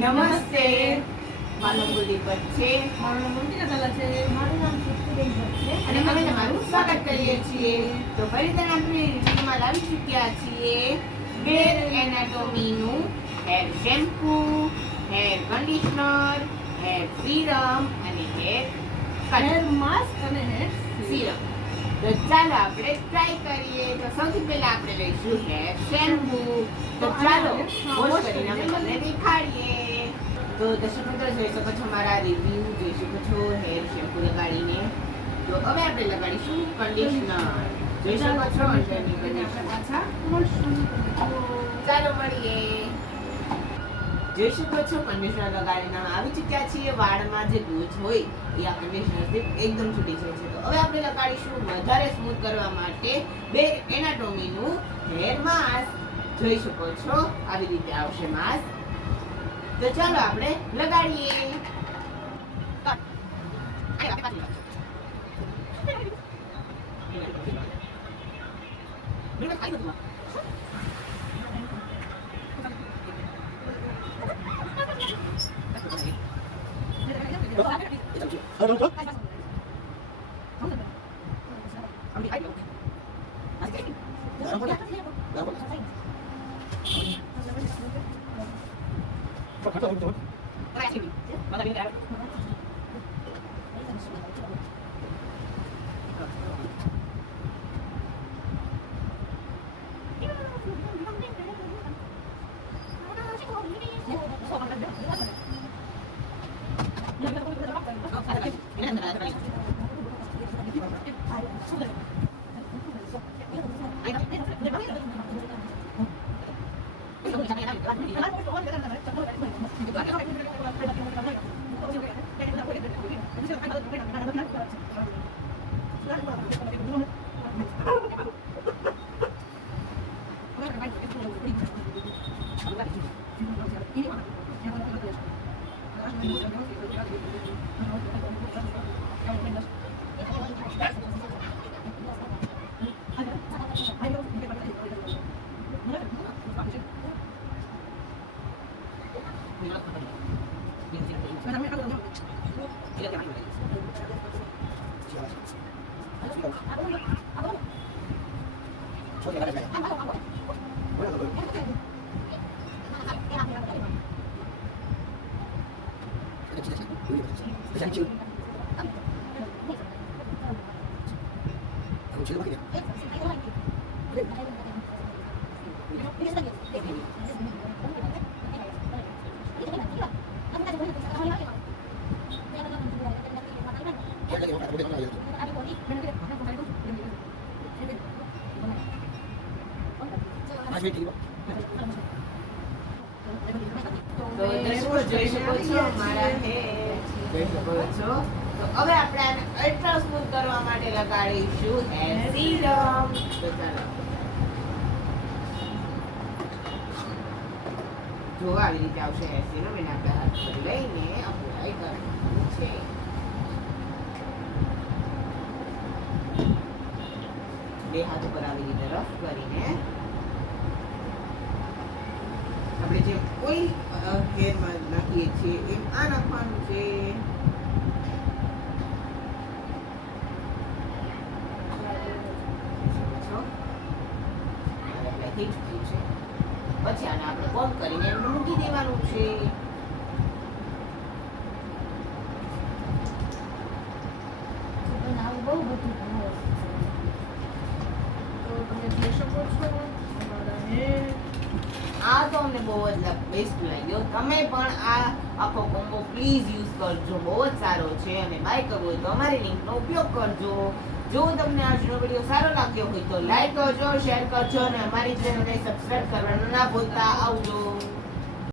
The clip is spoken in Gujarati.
નમસ્તે, મારું કુલદીપ છે. મારું નામ અંકિતા ઝાલા છે. મારું નામ સુખબેન છે અને અમે તમારું સ્વાગત કરીએ છીએ. તો ફરીથી આપણે રિવ્યુમાં લાવી ચૂક્યા છીએ બેર એનાટોમીનું hair shampoo, hair conditioner, hair serum અને હેર હેર માસ્ક અને હેર સીરમ. તો ચાલો આપણે ટ્રાય કરીએ. તો સૌથી પહેલા આપણે લઈશું હેર શેમ્પૂ. તો ચાલો વોશ કરીને અમે તમને દેખાડીએ. તો દર્શક મિત્રો જોઈ શકો છો મારા રિવ્યુ, જોઈ શકો છો હેર શેમ્પૂ લગાડીને. તો હવે આપણે લગાડીશું કન્ડિશનર. જોઈ શકો છો અંદરની કન્ડિશનર. પાછા મળશું. ચાલો મળીએ. જોઈ શકો છો કન્ડિશનર લગાડીને આવી ચૂક્યા છીએ. વાળમાં જે ગૂંચ હોય એ આ કન્ડિશનરથી એકદમ છૂટી જાય છે. તો હવે આપણે લગાડીશું વધારે સ્મૂથ કરવા માટે બેર એનાટોમીનું હેર માસ્ક. જોઈ શકો છો આવી રીતે આવશે માસ્ક. તો ચાલો આપણે લગાડીએ. તો દર્શકો જોઈ શકો છો મારા હેર જોઈ શકો છો. તો હવે આપણે આને અલ્ટ્રા સ્મૂથ કરવા માટે લગાડીશું હેર સીરમ. તો ચાલો જો આવી રીતે આવશે હેર સીરમ. એને આપણે હાથ પર લઈને અપ્લાય કરવાનું છે. બે હાથ ઉપર આવી રીતે રફ કરીને આપણે જે કોઈ હેરમાં નાખીએ છીએ એમ આ નાખવાનું છે. પછી આને આપણે કોમ કરીને એમને મૂકી દેવાનું છે. આવું બહુ બધું બનાવે તો તમે જોઈ શકો છો અમારા હેર. આ તો અમને બહુ જ બેસ્ટ લાગ્યો. તમે પણ આ આખો કોમ્બો પ્લીઝ યુઝ કરજો, બહુ જ સારો છે. અને બાય કરવો હોય તો અમારી લિંકનો ઉપયોગ કરજો. જો તમને આજનો વિડીયો સારો લાગ્યો હોય તો લાઈક કરજો, શેર કરજો અને અમારી ચેનલને સબસ્ક્રાઇબ કરવાનું ના ભૂલતા. આવજો.